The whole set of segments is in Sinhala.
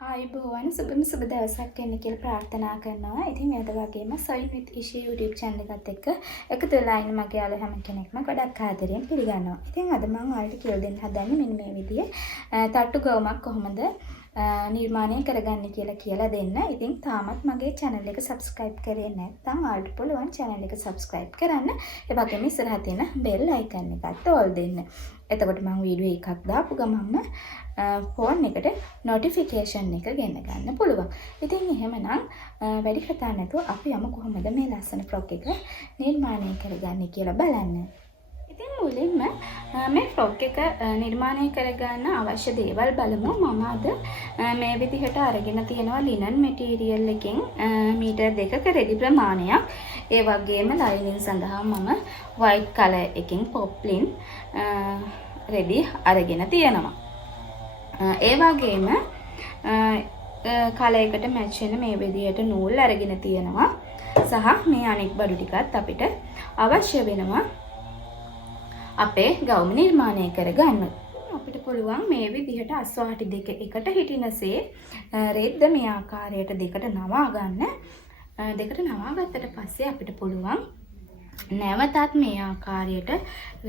ආයුබෝවන් සුබ දවසක් වෙන්න කියලා ප්‍රාර්ථනා කරනවා. ඉතින් අද වගේම සොයින් විත් ඉෂි YouTube channel එකත් එක්ක එකතු වෙලා ඉන්න මගේ යාළුවෝ හැම කෙනෙක්ම ගොඩක් ආදරෙන් පිළිගන්නවා. ඉතින් අද මම ඔයාලට කියලා දෙන්න හදන්නේ මෙන්න මේ විදිහේ තට්ටු ගවුමක් කොහොමද නිර්මාණය කරගන්නේ කියලා දෙන්න. ඉතින් තාමත් මගේ channel එක subscribe කරේ නැත්නම් ඔයාලට පුළුවන් channel එක subscribe කරන්න. ඒ වගේම ඉස්සරහ තියෙන bell icon එකත් all දෙන්න. එතකොට මම වීඩියෝ එකක් දාපු ගමන්ම ෆෝන් එකට notification එක ගෙන්න ගන්න පුළුවන්. ඉතින් එහෙමනම් වැඩි කතා නැතුව අපි යමු කොහොමද මේ ලස්සන ෆ්‍රොක් එක නිර්මාණය කරගන්නේ කියලා බලන්න. ඉතින් මුලින්ම මේ ෆ්‍රොක් එක නිර්මාණය කරගන්න අවශ්‍ය දේවල් බලමු. මම අද මේ විදිහට අරගෙන තියෙනවා ලිනන් මැටීරියල් එකෙන් මීටර් 2ක රෙදි ප්‍රමාණයක්. ඒ වගේම ලයිනින් සඳහා මම white color එකෙන් poplin රෙදි අරගෙන තියෙනවා. ඒ වගේම කලර් එකට මැච් වෙන මේ විදිහට නූල් අරගෙන තියෙනවා. සහ මේ අනෙක් බඩු ටිකත් අපිට අවශ්‍ය වෙනවා අපේ ගවුම නිර්මාණය කරගන්න. අපිට පුළුවන් මේ විදිහට අස්වාටි දෙක එකට හිටිනසේ රෙද්ද මේ ආකාරයට දෙකට නවා ගන්න. දෙකට නවා ගත්තට පස්සේ අපිට පුළුවන් නැවතත් මේ ආකාරයට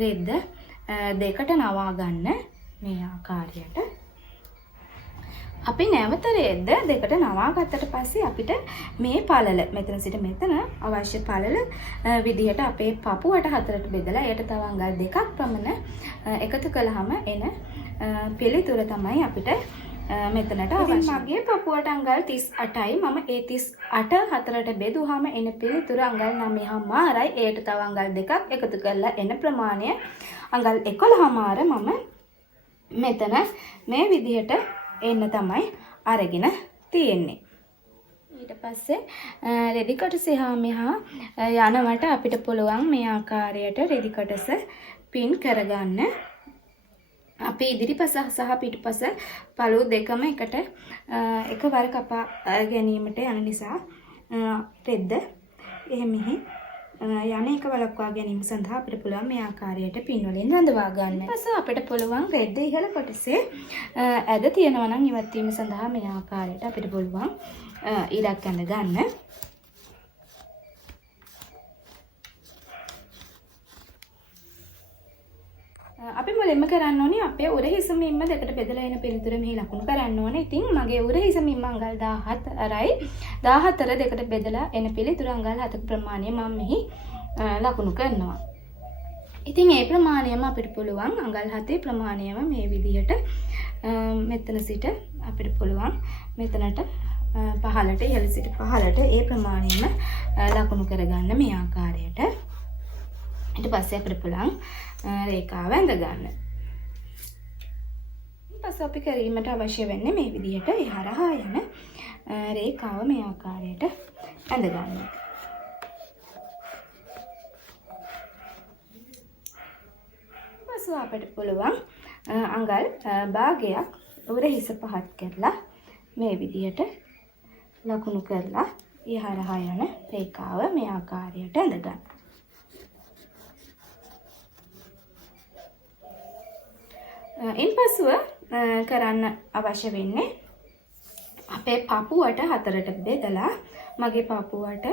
රෙද්ද දෙකට නවා ගන්න. මේ ආකාරයට අපි නැවත රෙද්ද දෙකට නවා ගත්තට පස්සේ අපිට මේ පළල මෙතන සිට මෙතන අවශ්‍ය පළල විදිහට අපේ පපුවට හතරට බෙදලා එයට තව අඟල් දෙකක් පමණ එකතු කළාම එන පිළිතුර තමයි අපිට මෙතනට අවශ්‍ය. මගේ පපුවට අඟල් 38යි. මම ඒ 38 හතරට බෙදුවාම එන පිළිතුර අඟල් 9මාරයි. එයට තව අඟල් දෙකක් එකතු කරලා එන ප්‍රමාණය අඟල් 11මාර මම මෙතන මේ විදිහට එන්න තමයි අරගෙන තියෙන්නේ. ඊට පස්සේ රෙදි කොටස එහා මෙහා යනවට අපිට පුළුවන් මේ ආකාරයට රෙදි කොටස පින් කරගන්න. අපි ඉදිරිපස සහ පිටුපස පළු දෙකම එකට එකවර කපා ගැනීමට යන නිසා රෙද්ද එහෙමෙහි යන එක වළක්වා ගැනීම සඳහා අපිට පුළුවන් මේ ආකාරයට පින් වලින් රඳවා ගන්න. ඊපස්ස අපිට පුළුවන් රෙද්ද ඉහළ කොටසේ ඇද තියෙනවා නම් ඉවත් වීම සඳහා මේ ආකාරයට අපිට පුළුවන් ඉරක් ඇඳ ගන්න. අපි මුලින්ම කරන්න ඕනේ අපේ උරහිස මිම්ම දෙකට බෙදලා එන පිළිතුර මෙහි ලකුණු කරන්න ඕනේ. ඉතින් මගේ උරහිස මිම්ම අඟල් 14යි. 14 දෙකට බෙදලා එන පිළිතුර අඟල් 7ක ප්‍රමාණය මම මෙහි ලකුණු කරනවා. ඉතින් ඒ ප්‍රමාණයම අපිට පුළුවන් අඟල් 7 ප්‍රමාණයම මේ විදිහට මෙතන සිට අපිට පුළුවන් මෙතනට පහළට ඉහළ සිට පහළට ඒ ප්‍රමාණයම ලකුණු කරගන්න මේ ආකාරයට. ඊට පස්සේ අපිට පුළුවන් රේඛාව ඇඳ ගන්න. ඊපස්සේ අපි කිරීමට අවශ්‍ය වෙන්නේ මේ විදිහට එහරහා යන රේඛාව මේ ආකාරයට ඇඳ ගන්න. ඊපස්සේ අපිට පුළුවන් අඟල් භාගයක් උරහිස පහත් කරලා මේ විදිහට ලකුණු කරලා එහරහා යන රේඛාව මේ ආකාරයට ඇඳ ගන්න. ඉන්පසුව කරන්න අවශ්‍ය වෙන්නේ අපේ පපුවට හතරට බෙදලා මගේ පපුවට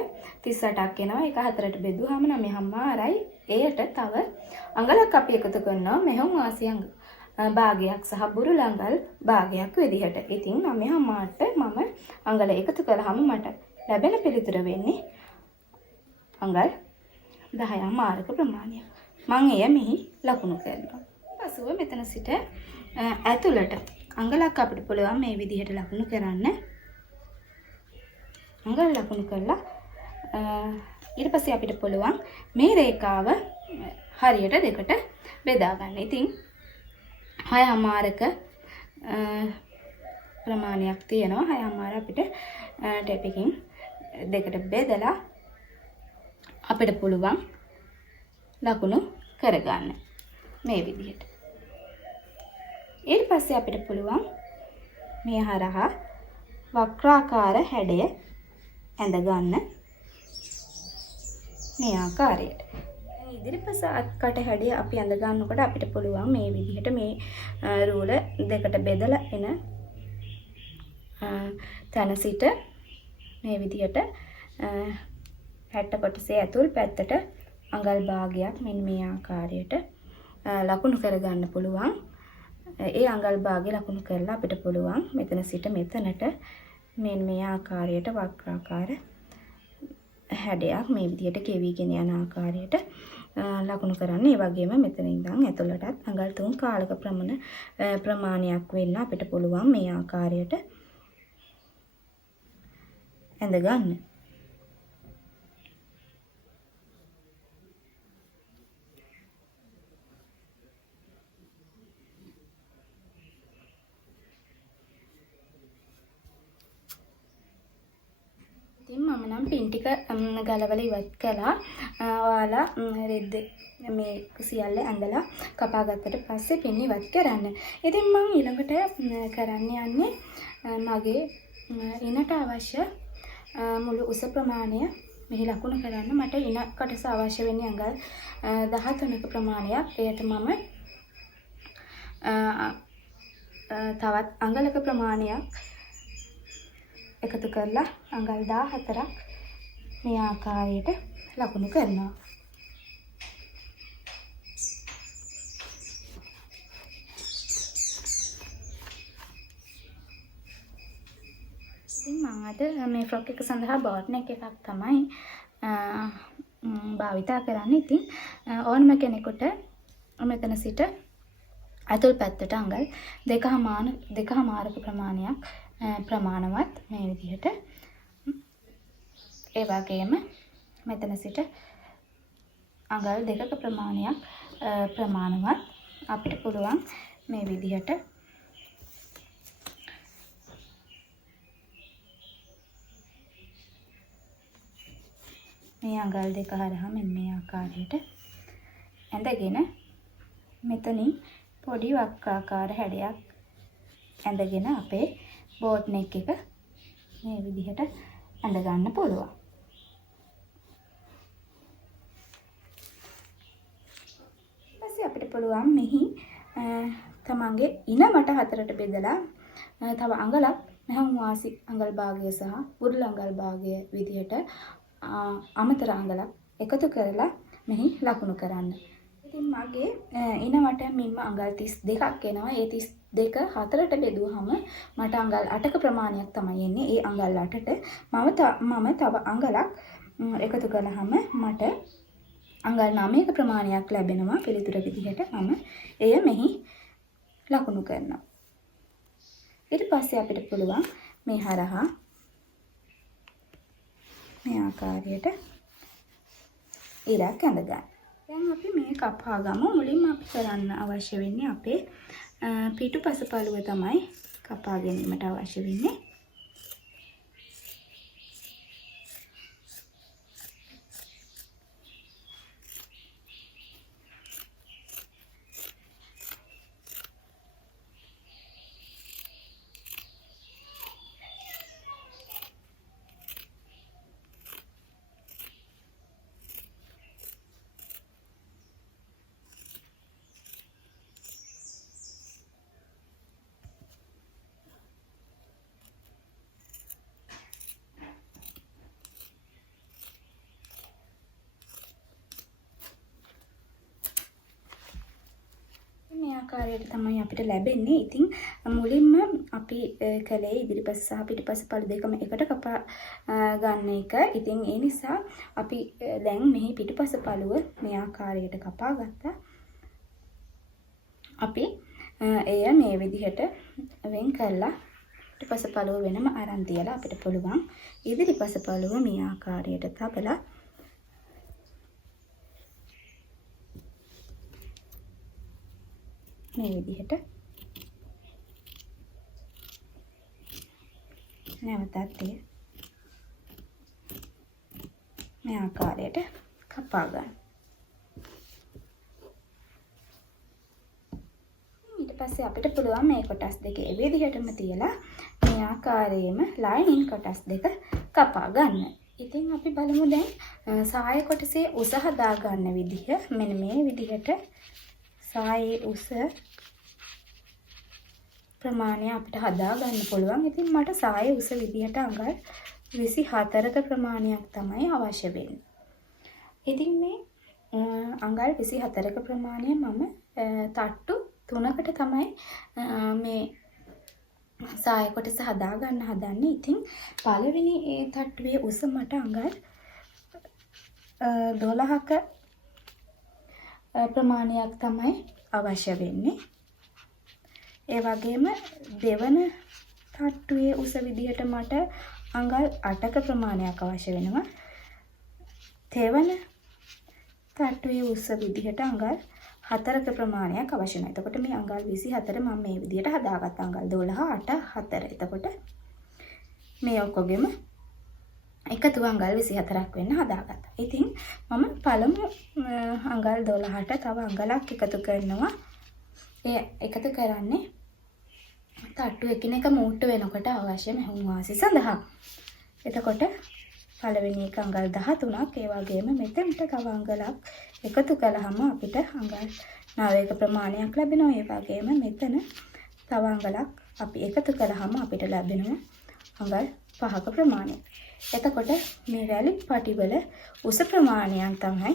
38ක් එනවා. ඒක හතරට බෙදුවාම 9මාරයි. එයට තව අඟලක් අපි එකතු කරනවා මෙහෙම වාසිය භාගයක් සහ බුරුල අඟල් භාගයක් විදිහට. ඉතින් 9මාරට මම අඟල එකතු කළාම මට ලැබෙන පිළිතුර වෙන්නේ අඟල් 10මාරක ප්‍රමාණය. මම එය මෙහි ලකුණු කරනවා. පසුව මෙතන සිට ඇතුළට අඟලක් අපිට පුළුවන් මේ විදිහට ලකුණු කරන්න. අඟල් ලකුණු කරලා ඊට පස්සේ අපිට පුළුවන් මේ රේඛාව හරියට දෙකට බෙදා ගන්න. ඉතින් 6මාරක ප්‍රමාණයක් තියෙනවා. 6මාර අපිට ටේප් එකකින් දෙකට බෙදලා අපිට පුළුවන් ලකුණු කරගන්න මේ විදිහට. ඊට පස්සේ අපිට පුළුවන් මේ හරහා වක්‍රාකාර හැඩය ඇඳ ගන්න මේ ආකාරයට. ඉදිරිපස අත්කට හැඩය අපි ඇඳ ගන්නකොට අපිට පුළුවන් මේ විදිහට මේ රූල දෙකට බෙදලා එන තැන සිට මේ විදිහට හැට්ට කොටසේ ඇතුල් පැත්තට අඟල් භාගයක් මෙන්න මේ ආකාරයට ලකුණු කරගන්න පුළුවන්. ඒ අඟල් භාගය ලකුණු කරලා අපිට පුළුවන් මෙතන සිට මෙතනට මෙන්න මේ ආකාරයට වක්‍රාකාර හැඩයක් මේ විදිහට කෙවිගෙන යන ආකාරයට ලකුණු කරන්න. ඒ වගේම මෙතන ඉඳන් ඇතුළටත් අඟල් 3 කාලක ප්‍රමාණයක් වෙන්න අපිට පුළුවන් මේ ආකාරයට ඇඳ ගන්න. මම නම් පින් ටික ගලවලා ඉවත් කළා. ඔයාලා රෙද්ද මේ සියල්ල ඇඳලා කපා ගත්තට පස්සේ පින් ඉවත් කරන්න. ඉතින් මම ඊළඟට කරන්න යන්නේ මගේ ඉනට අවශ්‍ය මුළු උස ප්‍රමාණය මෙහි ලකුණු කරන්න. මට ඉන කොටස අවශ්‍ය වෙන්නේ අඟල් 13ක ප්‍රමාණයක්. එයට මම තවත් අඟලක ප්‍රමාණයක් එකතු කරලා අඟල් 14ක් මේ ආකාරයට ලකුණු කරනවා. ඉතින් මම අද මේ ෆ්‍රොක් එක සඳහා බෝට්නෙක් එකක් තමයි භාවිතා කරන්නේ. ඉතින් ඕනම කෙනෙකුට මෙතන සිට අතුල් පැත්තට අඟල් 2.5 ප්‍රමාණයක් ප්‍රමාණවත් මේ විදිහට. ඒ වගේම මෙතන සිට අඟල් 2ක ප්‍රමාණයක් ප්‍රමාණවත් අපිට පුළුවන් මේ විදිහට මේ අඟල් 2 හරහා මේ ආකාරයට ඇඳගෙන මෙතනින් පොඩි වක්‍රාකාර හැඩයක් ඇඳගෙන අපේ බෝට් නෙක් එක මේ විදිහට ඇඳ ගන්න පුළුවන්. ඊපස්සේ අපිට පුළුවන් මෙහි තමන්ගේ ඉන මට හතරට බෙදලා තව අඟලක් මෙහම් වාසි අඟල් භාගය සහ උරුල අඟල් භාගය විදිහට අමතර අඟලක් එකතු කරලා මෙහි ලකුණු කරන්න. ඉතින් මගේ ඉන මට මින්ම අඟල් 32ක් එනවා. ඒ 32 හතරට බෙදුවහම මට අඟල් 8ක ප්‍රමාණයක් තමයි එන්නේ. ඒ අඟල් 8ට මම තව අඟලක් එකතු කළාම මට අඟල් 9ක ප්‍රමාණයක් ලැබෙනවා. පිළිතුර විදිහට මම එය මෙහි ලකුණු කරනවා. ඊට පස්සේ අපිට පුළුවන් මේ හරහා මේ ආකාරයට ඉරක් ඇඳ ගන්න. දැන් අපි මේ කපා ගමු. මුලින්ම අපි කරන්න අවශ්‍ය වෙන්නේ අපේ පිටුපස පළුව තමයි කපා ගැනීමට අවශ්‍ය වෙන්නේ. ආකාරයට තමයි අපිට ලැබෙන්නේ. ඉතින් මුලින්ම අපි කලේ ඉදිරිපස සහ පිටපස පළු දෙකම එකට කපා ගන්න එක. ඉතින් ඒ නිසා අපි දැන් මෙහි පිටපස පළුව මේ ආකාරයට කපා ගත්තා. අපි එය මේ විදිහට වෙන් කරලා පිටපස පළුව වෙනම අරන් තියලා අපිට පුළුවන් ඉදිරිපස පළුව මේ ආකාරයට තබලා මේ විදිහට නැවතත් මේ ආකාරයට කපා ගන්න. ඊට පස්සේ අපිට පුළුවන් මේ කොටස් දෙක ඒ විදිහටම තියලා මේ ආකාරයෙන්ම ලයිනින් කොටස් දෙක කපා ගන්න. ඉතින් අපි බලමු දැන් සාය කොටසේ උස හදා ගන්න විදිහ. මෙන්න මේ විදිහට සායේ උස ප්‍රමාණය අපිට හදා ගන්න පුළුවන්. ඉතින් මට සාය උස විදිහට අඟල් 24ක ප්‍රමාණයක් තමයි අවශ්‍ය වෙන්නේ. ඉතින් මේ අඟල් 24ක ප්‍රමාණය මම තට්ටු 3කට තමයි මේ සාය කොටස හදා ගන්න හදන්නේ. ඉතින් පළවෙනි ඒ තට්ටුවේ උස මට අඟල් 12ක ප්‍රමාණයක් තමයි අවශ්‍ය වෙන්නේ. ඒ වගේම දෙවන තට්ටුවේ උස විදිහට මට අඟල් 8ක ප්‍රමාණයක් අවශ්‍ය වෙනවා. තෙවන තට්ටුවේ උස විදිහට අඟල් 4ක ප්‍රමාණයක් අවශ්‍ය වෙනවා. එතකොට මේ අඟල් 24 මම මේ විදිහට හදාගත්ත අඟල් 12 8 4. එතකොට මේ ඔක්කොගෙම එකතු අඟල් 24ක් වෙන්න හදාගත්තා. ඉතින් මම පළමු අඟල් 12ට තව අඟලක් එකතු කරනවා. ඒ එකතු කරන්නේ තට්ටු එකිනෙක මූට්ටු වෙනකොට අවශ්‍ය මෙහුම් වාසි සඳහා. එතකොට පළවෙනි එක අඟල් 13ක්, ඒ වගේම මෙතනට තව අඟලක් එකතු කළාම අපිට අඟල් 9ක ප්‍රමාණයක් ලැබෙනවා. ඒ වගේම මෙතන තව අඟලක් අපි එකතු කළාම අපිට ලැබෙනවා අඟල් 5ක ප්‍රමාණය. එතකොට මේ රැලි පටිවල උස ප්‍රමාණයන් තමයි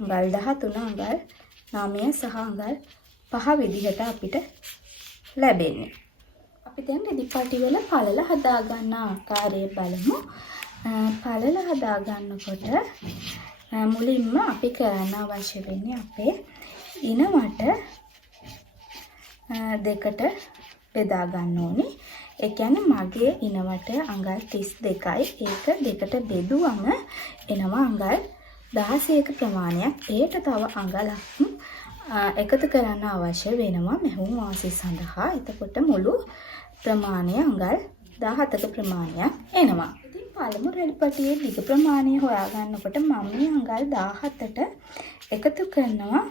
අඟල් 13, අඟල් 9 සහ අඟල් 5 විදිහට අපිට ලැබෙන්නේ. අපි දැන් රැලි පටිවල පළල හදා ගන්න ආකාරය බලමු. පළල හදා ගන්නකොට මුලින්ම අපි කරන්න අවශ්‍ය වෙන්නේ අපේ ඉනවට දෙකට බෙදා ගන්න ඕනේ. ඒ කියන්නේ මගේ ඉනවට අඟල් 32යි. ඒක දෙකට බෙදුවම එනවා අඟල් 16ක ප්‍රමාණයක්. ඒට තව අඟලක් එකතු කරන්න අවශ්‍ය වෙනවා මෙහුම් වාසි සඳහා. එතකොට මුළු ප්‍රමාණය අඟල් 17ක ප්‍රමාණයක් එනවා. ඉතින් පළමු රෙල්පටියේ දිග ප්‍රමාණය හොයාගන්නකොට මම මේ අඟල් 17ට එකතු කරනවා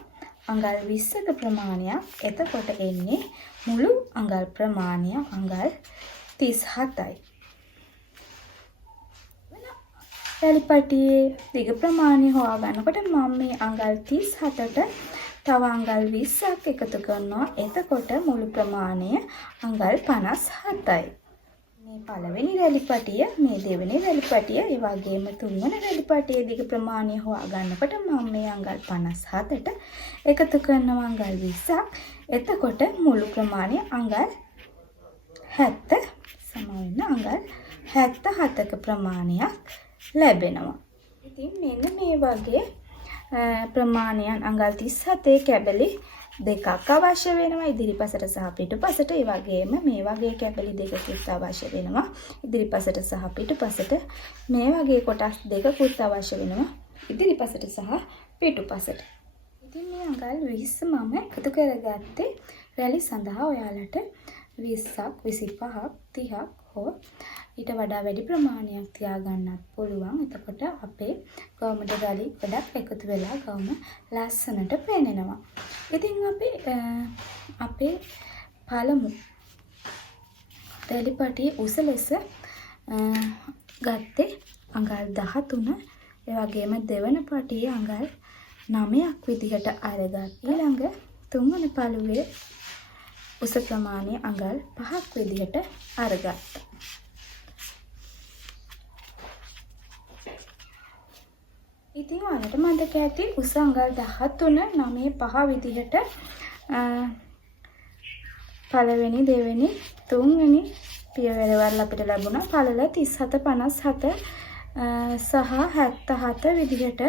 අඟල් 20ක ප්‍රමාණයක්. එතකොට එන්නේ මුළු අඟල් ප්‍රමාණය අඟල් 37යි. රෙල්පටියේ දිග ප්‍රමාණය හොයාගන්නකොට මම මේ අඟල් 37ට තව අඟල් 20ක් එකතු කරනවා. එතකොට මුළු ප්‍රමාණය අඟල් 57යි. මේ පළවෙනි රැලිපටිය, මේ දෙවෙනි රැලිපටිය, ඒ වගේම තුන්වෙනි රැලිපටියේ දිග ප්‍රමාණය හොයාගන්නකොට මම මේ අඟල් 57ට එකතු කරනවා අඟල් 20ක්. එතකොට මුළු ප්‍රමාණය අඟල් 70 සමාන අඟල් 77ක ප්‍රමාණයක් ලැබෙනවා. ඉතින් මෙන්න මේ වගේ ප්‍රමාණයන් අඟල් 37 කැබලි දෙකක් අවශ්‍ය වෙනවා ඉදිරිපසට සහ පිටුපසට. ඒ වගේම මේ වගේ කැබලි දෙකකුත් අවශ්‍ය වෙනවා ඉදිරිපසට සහ පිටුපසට. මේ වගේ කොටස් දෙකකුත් අවශ්‍ය වෙනවා ඉදිරිපසට සහ පිටුපසට. ඉතින් මේ අඟල් 20 මම එකතු කරගත්තේ රැලි සඳහා. ඔයාලට 20ක් 25ක් 30ක් හෝ ඊට වඩා වැඩි ප්‍රමාණයක් තියාගන්නත් පුළුවන්. එතකොට අපේ ගවුමට රැලි ගොඩක් එකතු වෙලා ගවුම ලස්සනට පේනවා. ඉතින් අපි අපේ පළමු රැලිපටියේ උස ලෙස ගත්තේ අඟල් 13. ඒ වගේම දෙවන පටියේ අඟල් 9ක් විදිහට අරගත්තා. ඊළඟ තුන්වන පළුවේ උස ප්‍රමාණය අඟල් 5ක් විදිහට අරගත්තා. ඉතින් ඔයාලට මතක ඇති උස අඟල් 13 9 5 විදිහට පළවෙනි දෙවෙනි තුන්වෙනි පියවරවල අපිට ලැබුණා. පළල 37 57 සහ 77 විදිහට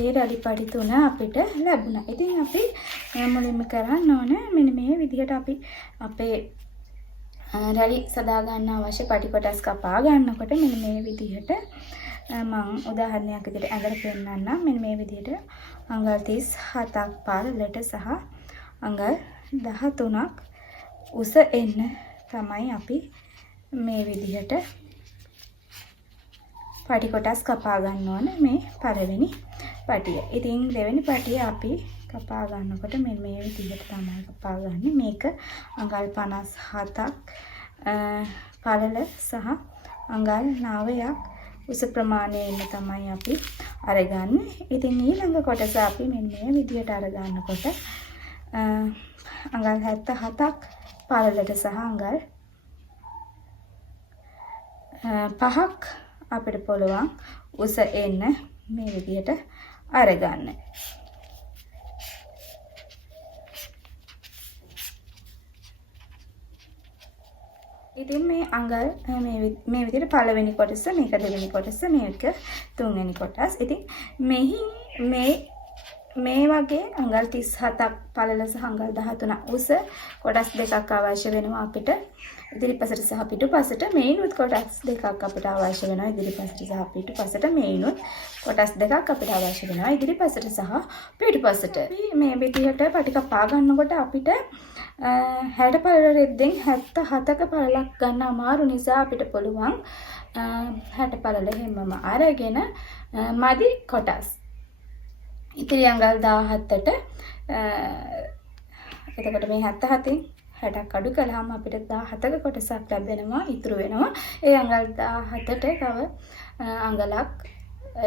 ඒ රැලිපටි තුන අපිට ලැබුණා. ඉතින් අපි මුලින්ම කරන්න ඕන මෙන්න මේ විදිහට අපි අපේ රැලි සදා ගන්න අවශ්‍ය පටි කොටස් කපා ගන්නකොට මෙන්න මේ විදිහට මම උදාහරණයක් විදිහට ඇඟට පෙන්නන්නම්. මෙන්න මේ විදිහට අඟල් 37ක් පළලට සහ අඟල් 13ක් උස එන්න තමයි අපි මේ විදිහට පටි කොටස් කපා ගන්න ඕන මේ පළවෙනි පටිය. ඉතින් දෙවෙනි පටිය අපි කපා ගන්නකොට මෙන්න මේ විදිහට තමයි කපා ගන්න. මේක අඟල් 57ක් පළල සහ අඟල් 9ක් උස ප්‍රමාණයෙන් තමයි අපි අරගන්නේ. ඉතින් ඊළඟ කොටස අපි මෙන්න මේ විදිහට අරගන්නකොට අඟල් 77ක් පළලට සහ අඟල් 5ක් අපිට පුළුවන් උස එන්න මේ විදිහට අරගන්න. ඉතින් මේ අඟල් මේ විදිහට පළවෙනි කොටස, මේක දෙවෙනි කොටස, මේක තුන්වෙනි කොටස්. ඉතින් මේ වගේ අඟල් 37ක් පළල සහ අඟල් 13ක් උස කොටස් දෙකක් අවශ්‍ය වෙනවා අපිට ඉදිරිපසට සහ පිටුපසට. මේනුත් කොටස් දෙකක් අපිට අවශ්‍ය වෙනවා ඉදිරිපසට සහ පිටුපසට. මේනුත් කොටස් දෙකක් අපිට අවශ්‍ය වෙනවා ඉදිරිපසට සහ පිටුපසට. මේ විදිහට පටි කපා ගන්නකොට අපිට 60 පළල රෙද්දෙන් 77ක පළලක් ගන්න අමාරු නිසා අපිට පුළුවන් 60 පළල හැමම අරගෙන මදි කොටස් ඉතිරි අඟල් 17ට එතකොට මේ 77න් 60ක් අඩු කළාම අපිට 17ක කොටසක් ලැබෙනවා ඉතුරු වෙනවා. ඒ අඟල් 17ට තව අඟලක්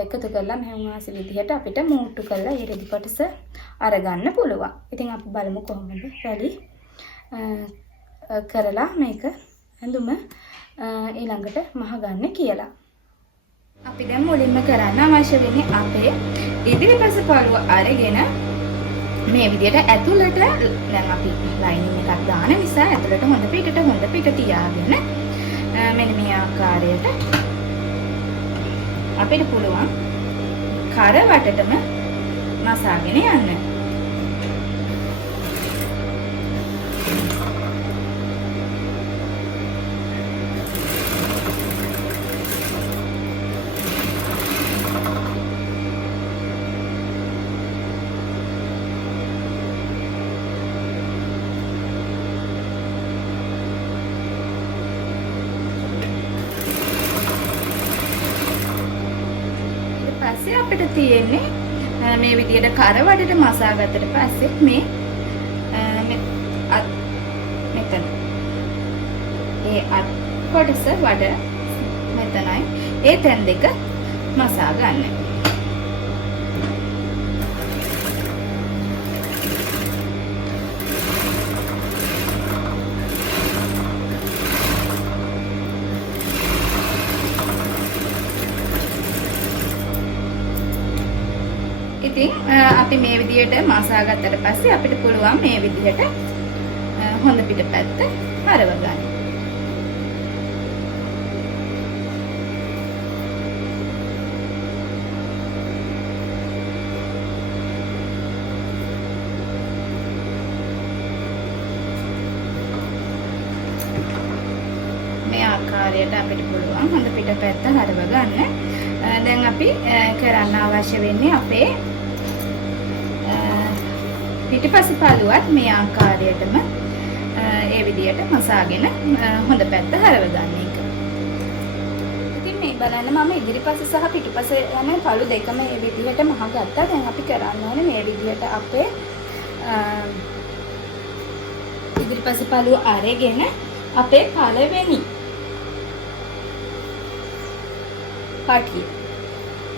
එකතු කරලා මෙහෙම වාසි විදිහට අපිට මූට්ටු කරලා ඒ රෙදි කොටස අරගන්න පුළුවන්. ඉතින් අපි බලමු කොහොමද වැඩි කරලා මේක ඇඳුම ඊළඟට මහගන්නේ කියලා. අපි දැන් මුලින්ම කරන්න අවශ්‍ය වෙන්නේ අපේ ඉදිරිපස පළුව අරගෙන මේ විදිහට ඇතුළට දැන් අපි ලයිනින් එකක් දාන නිසා ඇතුළට හොඳ පිට තියාගෙන මෙන්න මේ ආකාරයට අපිට පුළුවන් කර වටටම මසාගෙන යන්න. පස්සේ අපිට තියෙන්නේ මේ විදිහට කර වටට මසා ගත්තට පස්සේ මේ මෙතන ඒ අත් කොටස වඩ මෙතනයි ඒ තැන් දෙක මසා ගන්න. ඉතින් අපි මේ විදිහට මසා ගත්තට පස්සේ අපිට පුළුවන් මේ විදිහට හොඳ පිටපැත්ත හරව ගන්න. මේ ආකාරයට අපිට පුළුවන් හොඳ පිටපැත්ත හරව ගන්න. දැන් අපි කරන්න අවශ්‍ය වෙන්නේ අපේ පිටිපස පළුවත් මේ ආකාරයටම ඒ විදිහට මසාගෙන හොඳ පැත්ත හරව ගන්න එක. ඉතින් මේ බලන්න මම ඉදිරිපස සහ පිටුපස යන පළු දෙකම මේ විදිහට මහ ගත්තා. දැන් අපි කරන්න ඕනේ මේ විදිහට අපේ ඉදිරිපස පළුව අරගෙන අපේ පළවෙනි පාටිය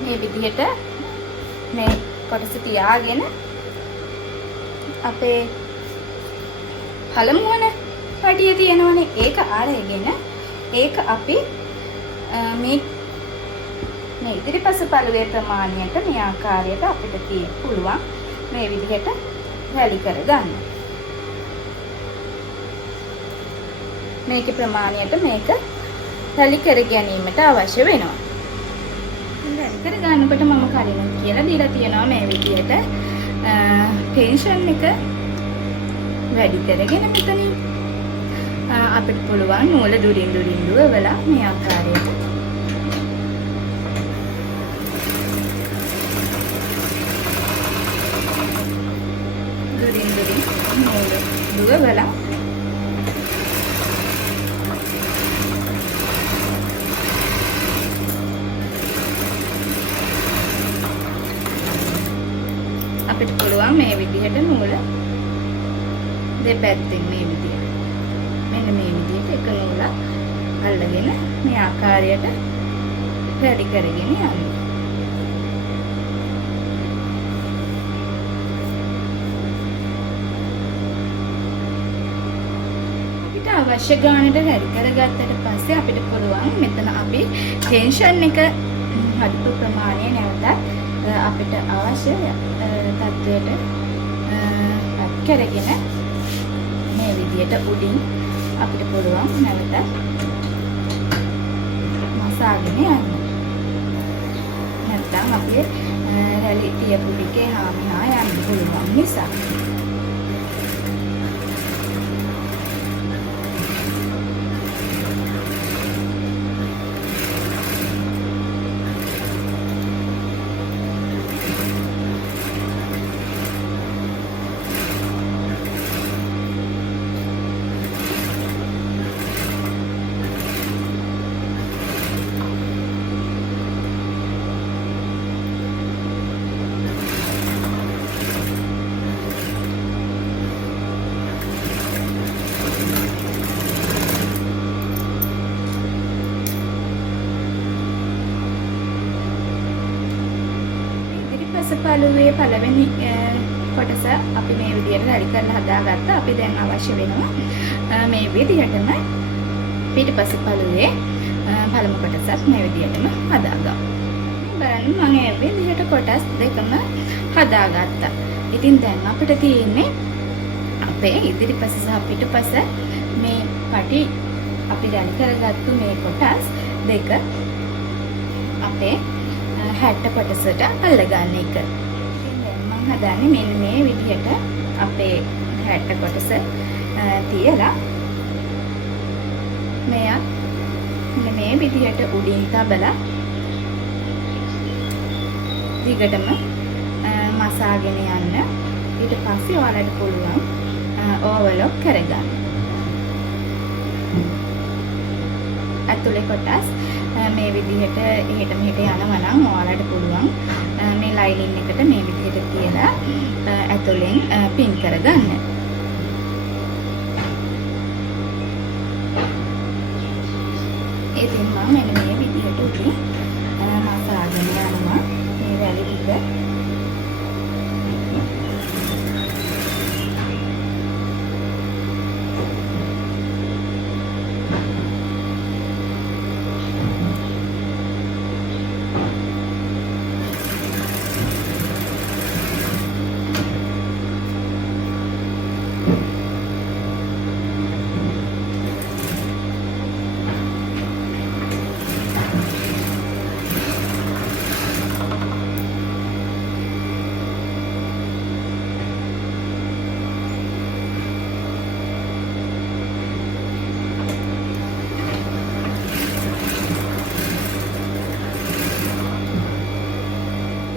මේ විදිහට මේ කොටස තියාගෙන අපේ පළමුවන පටිය තියෙනවනේ ඒක අරගෙන ඒක අපි මේ ඉදිරිපස පළුවේ ප්‍රමාණයට මේ ආකාරයට අපිට පුළුවන් මේ විදිහට රැලි කරගන්න. මේකේ ප්‍රමාණයට මේක රැලි කර ගැනීමට අවශ්‍ය වෙනවා. රැලි කර ගන්නකොට මම කලින් කියලා දීලා තියෙනවා මේ විදිහට ටෙන්ෂන් එක වැඩි කරගෙන මෙතනින් අපිට පුළුවන් නූල දුරින් දුවවලා මේ ආකාරයට දුරින් නූල දුවවලා අපිට පුළුවන් මේ විදිහට නූල දෙපැත්තෙන් මේ විදිහට මෙන්න මේ විදිහට එක නූලක් අල්ලගෙන මේ ආකාරයට රැලි කරගෙන යන්න. අවශ්‍ය ගානට රැඩි කරගත්තට පස්සේ අපිට පුළුවන් මෙතන අපි ටෙන්ෂන් එක හදපු ප්‍රමාණය නැවතත් අපිට අවශ්‍ය තත්ත්වයට පත් කරගෙන මේ විදියට උඩින් අපිට පුළුවන් නැවත මසාගෙන යන්න. නැත්නම් අපේ රැලි තියපු ටිකේ හාමිනා යන්න පුළුවන් නිසා. පළුවේ පළවෙනි කොටස අපි මේ විදිහට රැඩි කරලා හදාගත්තා. අපි දැන් අවශ්‍ය වෙනවා මේ විදිහටම පිටිපස්ස පළුවේ පළමු කොටසත් මේ විදිහටම හදාගමු. බලන්න මම මේ විදිහට කොටස් දෙකම හදාගත්තා. ඉතින් දැන් අපිට තියෙන්නේ අපේ ඉදිරිපස සහ පිටපස මේ පටි අපි රැඩි කරගත්තු මේ කොටස් දෙක අපේ හැට්ට කොටසට අල්ලගන්න එක. මම හදන්නේ මෙන්න මේ විදිහට අපේ හැට්ට කොටස තියලා මේ විදිහට උඩින් තබලා දිගටම මසාගෙන යන්න. ඊට පස්සේ ඔයාලට පුළුවන් ඕවර්ලොක් කරගන්න. ඇතුලේ කොටස් මේ විදිහට එහෙට මෙහෙට යනවා නම් ඔයාලට පුළුවන් මේ ලයිනින් එකට මේ විදිහට තියලා ඇතුලෙන් පින් කරගන්න. ඉතින් මම මෙන්න මේ විදිහට උඩින් මසාගෙන යනවා මේ වැලි ටික.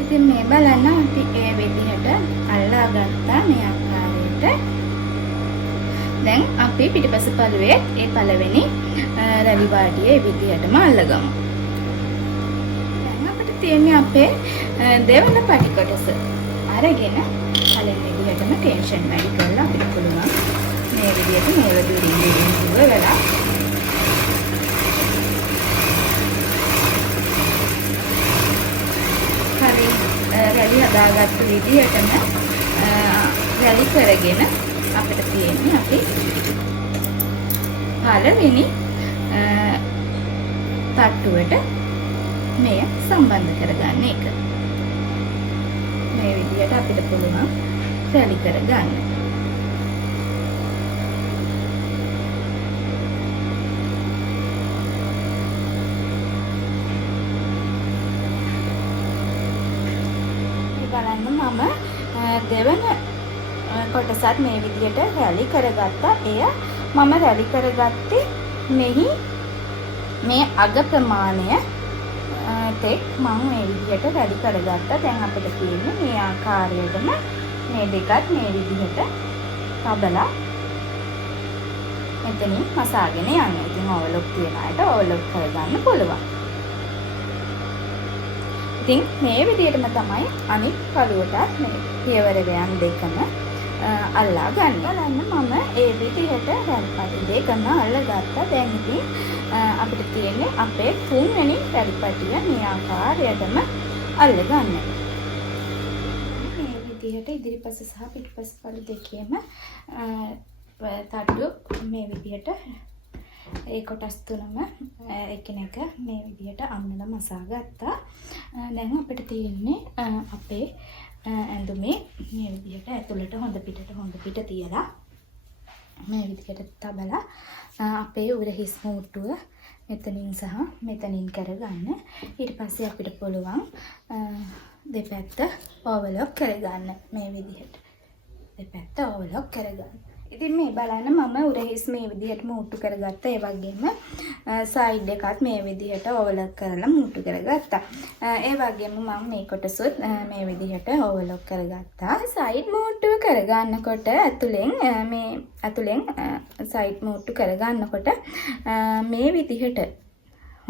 ඉතින් මේ බලන්න අපි ඒ විදිහට අල්ලා ගත්තා මේ ආකාරයට. දැන් අපි පිටිපස්ස පළුවේ ඒ පළවෙනි රැලි වාඩියේ ඒ විදිහටම අල්ලගමු. දැන් අපිට තියෙන්නේ අපේ දෙවන පටි කොටස. අරගෙන පළවෙනි විදිහටම ටෙන්ෂන් වැඩි කරලා අපිට පුළුවන් මේ විදිහට මේව දුරින් දුවලා රැලි හදාගත්තු විදිහටම රැලි කරගෙන අපිට තියෙන්නේ අපි පළවෙනි තට්ටුවට මෙය සම්බන්ධ කරගන්න එක. මේ විදිහට අපිට පුළුවන් රැලි කරගන්න. බලන්න මම දෙවන කොටසත් මේ විදිහට රැලි කරගත්තා. එය මම රැලි කරගත්තේ මෙහි මේ අග ප්‍රමාණය තෙක් මම මේ විදිහට රැලි කරගත්තා. දැන් අපිට තියෙන්නේ මේ ආකාරයටම මේ දෙකත් මේ විදිහට තබලා මෙතනින් මසාගෙන යන්න. ඉතින් ඕවර්ලොක් තියන අයට ඕවර්ලොක් කරගන්න පුළුවන්. ඉතින් මේ විදිහටම තමයි අනිත් පළුවට මේ පියවර ව්‍යයන් දෙකම අල්ලා ගන්න. බලන්න මම ඒ විදිහට රැල්පටි දෙකම අල්ලගත්තා. දැන් ඉතින් අපිට තියෙන්නේ අපේ තුන්වෙනි රැල්පටිය මේ ආකාරයටම අල්ලගන්න. මේ විදිහට ඉදිරිපස සහ පිටපස පළු දෙකේම තට්ටු මේ විදිහට ඒ කොටස් තුනම එකිනෙක මේ විදිහට අම්මලා මසා ගත්තා. දැන් අපිට තියෙන්නේ අපේ ඇඳුමේ මේ විදිහට ඇතුළට හොඳ පිට තියලා මේ විදිහට තබලා අපේ උරහිස් මූට්ටුව මෙතනින් සහ මෙතනින් කරගන්න. ඊට පස්සේ අපිට පුළුවන් දෙපැත්ත ඕවර්ලොක් කරගන්න මේ විදිහට. දෙපැත්ත ඕවර්ලොක් කරගන්න. ඉතින් මේ බලන්න මම උරහිස් මේ විදිහට මූට්ටු කරගත්තා. ඒ වගේම සයිඩ් එකත් මේ විදිහට ඕවර්ලොක් කරලා මූට්ටු කරගත්තා. ඒ වගේම මම මේ කොටසුත් මේ විදිහට ඕවර්ලොක් කරගත්තා. සයිඩ් මූට්ටුව කරගන්නකොට ඇතුලෙන් සයිඩ් මූට්ටු කරගන්නකොට මේ විදිහට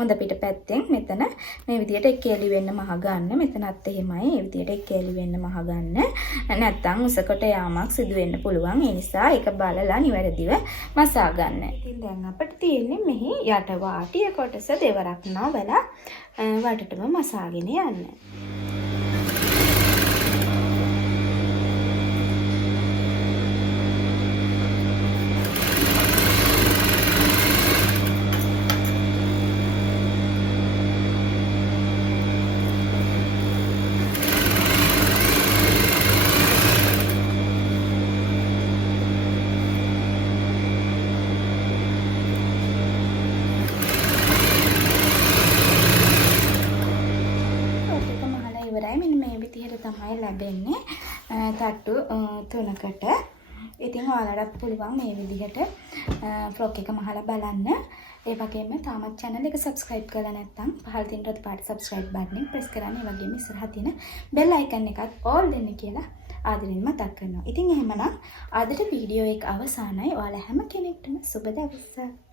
හොඳ පිට පැත්තෙන් මෙතන මේ විදිහට එක්කෙලි වෙන්න මහ ගන්න. මෙතනත් එහෙමයි. මේ විදිහට එක්කෙලි වෙන්න මහ ගන්න. නැත්තම් උසකට යාමක් සිදු වෙන්න පුළුවන්. ඒ නිසා ඒක බලලා නිවැරදිව මසා ගන්න. ඉතින් දැන් අපිට තියෙන්නේ මෙහි යට වාටිය කොටස දෙවරක් නවලා වටටම මසාගෙන යන්න. මෙන්න මේ විදිහට තමයි ලැබෙන්නේ තට්ටු 3කට. ඉතින් ඔයාලට පුළුවන් මේ විදිහට ෆ්‍රොක් එක මහලා බලන්න. ඒ වගේම තාමත් channel එක subscribe කරලා නැත්නම් පහළ තියෙන රතු පාට subscribe button එක press කරන්න. ඒ වගේම ඉස්සරහ තියෙන bell icon එකත් all දෙන්න කියලා ආදරෙන් මතක් කරනවා. ඉතින් එහෙමනම් අදට වීඩියෝ එක අවසానයි. ඔයාලා හැම කෙනෙක්ටම සුබ දවසක්.